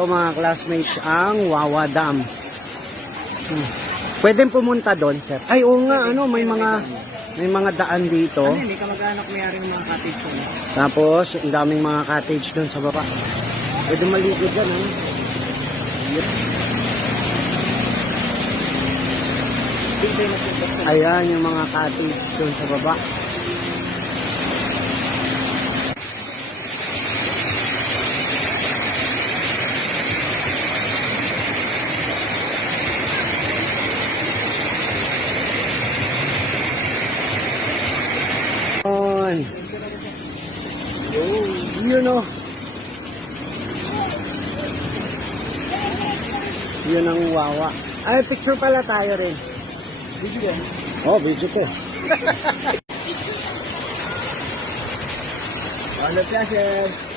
Ito mga classmates ang Wawa Dam. Pwede pumunta doon, sir. Ay, oo nga, ano, may mga daan dito. Ano, hindi ka mag-anak mayari ng mga cottage doon. Tapos, ang daming mga cottage doon sa baba. Pwede maligo dyan, ano? Yep. Ayan yung mga cottage doon sa baba. Yun o. Yun ang Wawa. Ay, picture pala tayo rin. Video yan. Oh, video ko. Ano siya, sir?